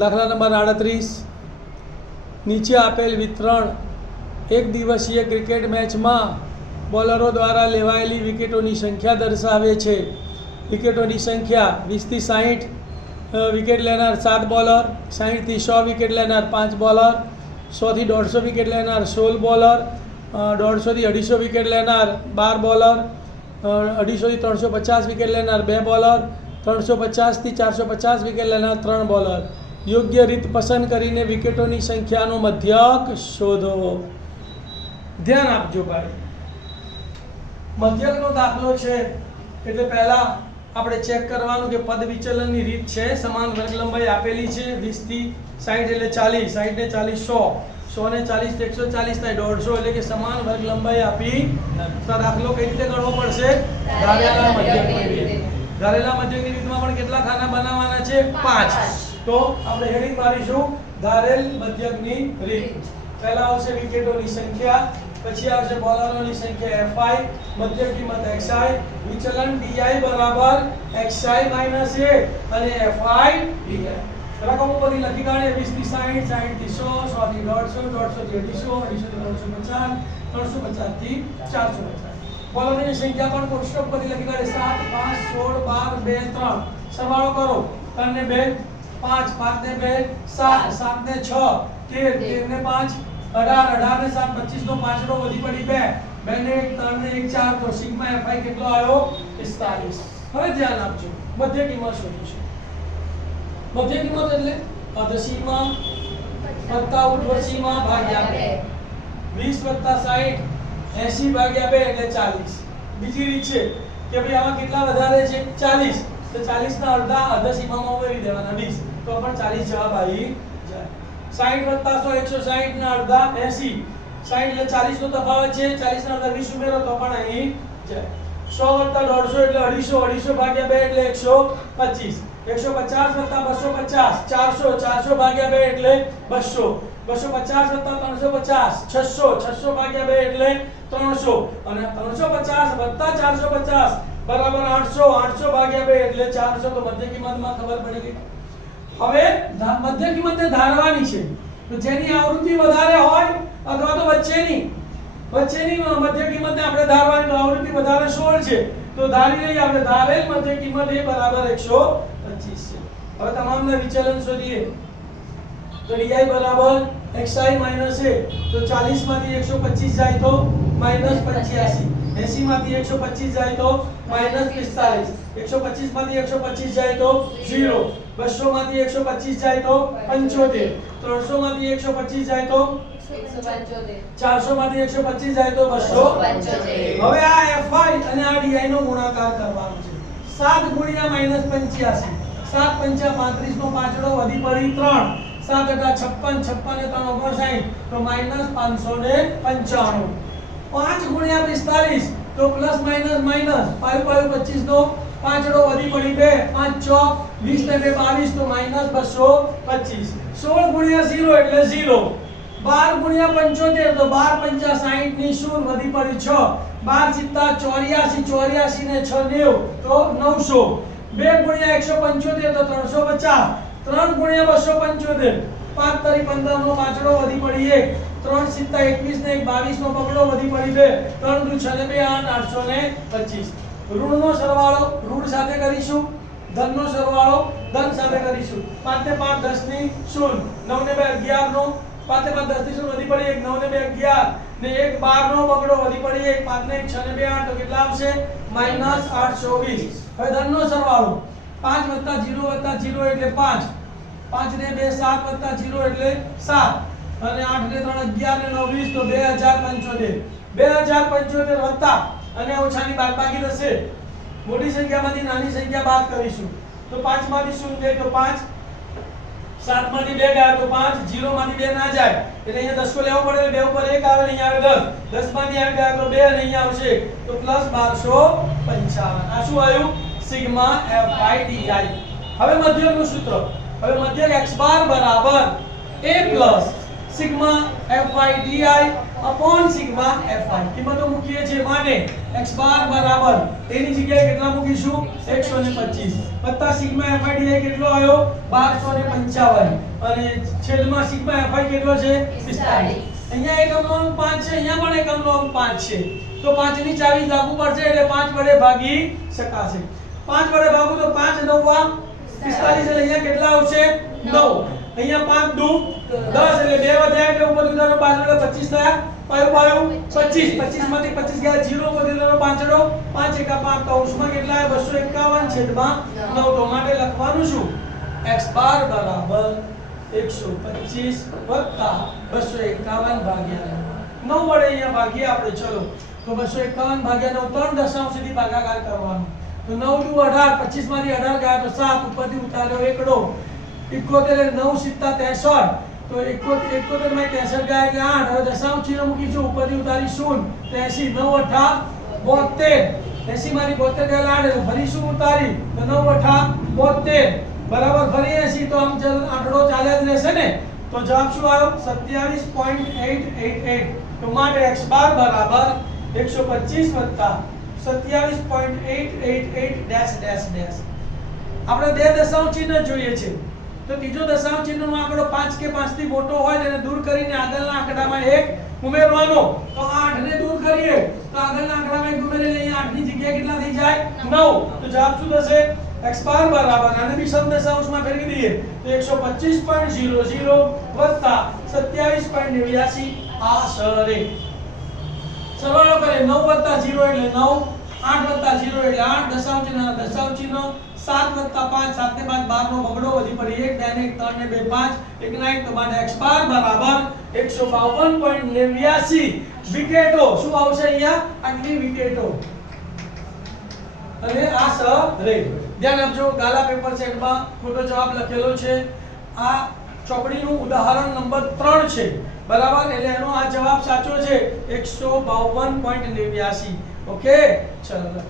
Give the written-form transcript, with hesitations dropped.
દાખલા નંબર 38 નીચે આપેલ વિતરણ એક દિવસીય ક્રિકેટ મેચમાં બોલરો દ્વારા લેવાયેલી વિકેટોની સંખ્યા દર્શાવે છે. વિકેટોની સંખ્યા 20 થી 60 વિકેટ લેનાર 7 બોલર, 60 થી 100 વિકેટ લેનાર 5 બોલર, 100 થી 150 વિકેટ લેનાર 16 બોલર, 150 થી 250 વિકેટ લેનાર 12 બોલર, 250 થી 350 વિકેટ લેનાર 2 બોલર, 350 થી 450 વિકેટ લેનાર 3 બોલર. યોગ્ય રીત પસંદ કરીને વિકેટોની સંખ્યાનો મધ્યક શોધો. ધ્યાન આપજો ભાઈ, મધ્યકનો દાખલો છે એટલે પહેલા આપણે ચેક કરવાનું કે પદ વિચલનની રીત છે. સમાન વર્ગ લંબાઈ આપેલી છે 20 થી 60 એટલે 40, 60 ને 40 100, 100 ને 40 140 થાય 150, એટલે કે સમાન વર્ગ લંબાઈ આપી. તો દાખલો કઈ રીતે ગણવો પડશે? ધારેલા મધ્યકની રીત. ધારેલા મધ્યકની રીતમાં પણ કેટલા ખાના બનાવવાના છે? 5. તો આપણે હેડિંગ મારીશું ધારેલ મધ્યકની રીત. પહેલા આવશે વિકેટોની સંખ્યા, પછી આવશે બોલરોની સંખ્યા fi, મધ્ય કિંમત xi, વિચલન di બરાબર xi - a અને fi di. રકમો બધી લખી કાઢીએ 20 થી 60, 60 થી 100, 100 થી 150, 150 થી 250, 250 થી 350, 350 થી 450. બોલરોની સંખ્યા પણ કોષ્ટક બધી લખી કાઢીએ 7, 5, 16, 12, 2, 3. સરવાળો કરો 3 ને 2 5, 5 ને 2 7, 7 ને 6 13, 13 ને 5 18, 18 ને 7 25 નો પાંચડો વધી પડી 2, 2 ને 1 3 ને 1 4, તો સિગ્મા fi કેટલો આવ્યો? 45. હવે ધ્યાન આપજો, મધ્ય કિંમત શોધીશું. મધ્ય કિંમત એટલે અધસીમા વત્તા ઉર્ધ્વસીમા ભાગ્યા 20 વત્તા 60, 80 ભાગ્યા 2 એટલે 40. બીજી રીત છે કે ભાઈ આમાં કેટલા વધારે છે? 40, તો 40 ના અડધા અધસીમામાં ઉમેરી દેવાના 20, તો પણ 40 જવાબ આવી જાય. 60 વત્તા 100 160 ના અડધા 80, 60 એટલે 40 નો તફાવત છે, 40 ના અડધા 20 ઉમેરો તો પણ અહીં જાય. 100 વત્તા 150 એટલે 250, 250 ભાગ્યા 2 એટલે 125, 150 વત્તા 250 400, 400 ભાગ્યા 2 એટલે 200, 250 વત્તા 350 600, 600 ભાગ્યા 2 એટલે 300, અને 350 વત્તા 450 બરાબર 800, 800 ભાગ્યા 2 એટલે 400. તો મધ્ય કિંમતમાં ખબર પડી ગઈ. હવે મધ્ય કિંમતને ધારવાની છે, તો જેની આવૃત્તિ વધારે હોય અથવા તો વચ્ચેની મધ્ય કિંમતને આપણે ધારવાની. તો આવૃત્તિ વધારે 16 છે, તો ધારી લઈએ આપણે ધારેલ મધ્ય કિંમત એ બરાબર 125 છે. હવે તમામના વિચલન શોધીએ. તો di બરાબર xi - a, તો 40 માંથી 125 જાય તો -85, 80 માંથી 125 જાય તો -45, 125 માંથી 125 જાય તો 0, 200 માંથી 125 જાય તો 75, 300 માંથી 125 જાય તો 175, 400 માંથી 125 જાય તો 275. હવે આ fi અને આ di નો ગુણાકાર કરવાનો છે. 7 ગુણ્યા -85, 7 પંચા 35 નો પાંચડો વધી પડી 3, 7 * 56, 56 ને 3 59, તો -595. 5 ગુણ્યા 45, તો પ્લસ માઈનસ માઈનસ 5 5 25 નો પાંચડો વધી પડી 2, 5 ચોક 20 ને 2 22, તો -225. 16 ગુણ્યા 0 એટલે 0, 12 ગુણ્યા 75, તો 12 પંચા 60 ની 0 વધી પડી 6, 12 સિત્તા 84, 84 ને 6 90, તો 900. 2 ગુણ્યા 175, તો 350, 3 ગુણ્યા 275, 5 તરી 15 નો પાંચડો વધી પડી 1, 3 સિત્તા 21 ને 22 નો પકડો વધી પડી 2, 3 દુ 6 ને 2 8, 825. ઋણનો સરવાળો ઋણ સાથે કરીશું, ધનનો સરવાળો ધન સાથે કરીશું. 5 ને 5 10 ની 0, 9 ને 2 11 નો, 5 ને 5 10 ની 0 વધી પડી 1, 9 ને 2 11 ને 1 12 નો પકડો વધી પડી 1, 5 ને 1 6 ને 2 8, તો કેટલા આવશે? -820. હવે ધનનો સરવાળો 5 + 0 + 0 એટલે 5, 5 ને 2 7 + 0 એટલે 7, અને 8 ને 3 11 ને 9 20, તો 2075. 2075 વત્તા અને ઓછાની બાદબાકી થશે. મોટી સંખ્યામાંથી નાની સંખ્યા બાદ કરીશું. તો 5 માંથી 0 જાય તો 5, 7 માંથી 2 ગયા તો 5, 0 માંથી 2 ના જાય એટલે અહીંયા 10 લેવો પડે, 2 ઉપર 1 આવે, અહીંયા આવે 10, 10 માંથી આવી ગયા તો 2 અને અહીંયા આવશે તો +1255. આ શું આવ્યું? Sigma fi di. હવે મધ્યકનું સૂત્ર. હવે મધ્યક x બાર બરાબર a plus sigma fi di upon sigma fi કિંમતો મૂકીએ છીએ માટે x બાર બરાબર એની જગ્યાએ કેટલા મૂકીશું 125 વત્તા સિગ્મા fi ડી કેટલો આવ્યો 1255 અને છેદમાં સિગ્મા fi કેટલો છે 45 અહીંયા એકમનો અંક 5 છે અહીંયા પણ એકમનો અંક 5 છે તો 5 ની ચાવી લાગુ પડશે એટલે 5 વડે ભાગી શકાશે 5 વડે ભાગો તો 5 9 45 એટલે અહીંયા કેટલા આવશે 9 અહીંયા 5 દુ 10 એટલે 2 વધ્યા એટલે ઉપર ઉધારો 5 વડે 25 થયા પાયો પાયો 25 માંથી 25 ગયા 0 ઉપર ઉધારો 5 વડો 5 એકા 5 કૌંસમાં કેટલા 251 છેદમાં 9 તો માટે લખવાનું શું x બાર બરાબર 125 વત્તા 251 ભાગ્યા 9 વડે અહીંયા ભાગીએ આપણે ચલો તો 251 ભાગ્યા 9 ત્રણ દશાંશ સુધી ભાગાકાર કરવાનો તો 9 દુ 18 25 માંથી 18 ગયા તો 7 ઉપરથી ઉતાર્યો એકડો 71 9 7 63 તો 71 માં 63 ગયા એટલે 8 હવે દશાંશ ચિહ્ન મૂકીશું ઉપરથી ઉતારી 0 83 9 8 72 80 માંથી 72 ગયા 8 એટલે ફરી શું ઉતારી તો 9 8 72 બરાબર ફરી 80 તો આમ આંકડો ચાલ્યા જ રહેશે ને તો જવાબ શું આવ્યો 27.888 તો માટે x બાર બરાબર 125 વત્તા 27.888 ડેશ ડેશ ડેશ આપણે બે દશાંશ ચિહ્ન જોઈએ છે તો ત્રીજો દશાંશ ચિહ્નનો આંકડો 5 કે 5 થી મોટો હોય તેને દૂર કરીને આગળના આંકડામાં 1 ઉમેરવાનો તો 8 ને દૂર કરીએ તો આગળના આંકડામાં 1 ઉમેરીને અહીંયા 8 ની જગ્યાએ કેટલા થઈ જાય 9 તો જવાબ શું થશે x બાર બરાબર આને બી સમ દશાંશમાં ફેરવી દઈએ તો 125.00 વત્તા 27.89 આશરે સરવાળો કરીએ 9 વત્તા 0 એટલે 9 8 વત્તા 0 એટલે 8 દશાંશ ચિહ્ન 7 વત્તા 5 7 ને 5 12 નો બગડો વધી પડી 1 2 ને 3 ને 2 5 1 9 તો માટે x બાર બરાબર 152.89 વિકેટો શું આવશે અહીંયા આટલી વિકેટો અને આ સરે ધ્યાન આપજો ગાલા પેપર સેટમાં ખોટો જવાબ લખેલો છે આ ચોપડીનું ઉદાહરણ નંબર 3 છે બરાબર એટલે એનો આ જવાબ સાચો છે 152.89 ઓકે ચલો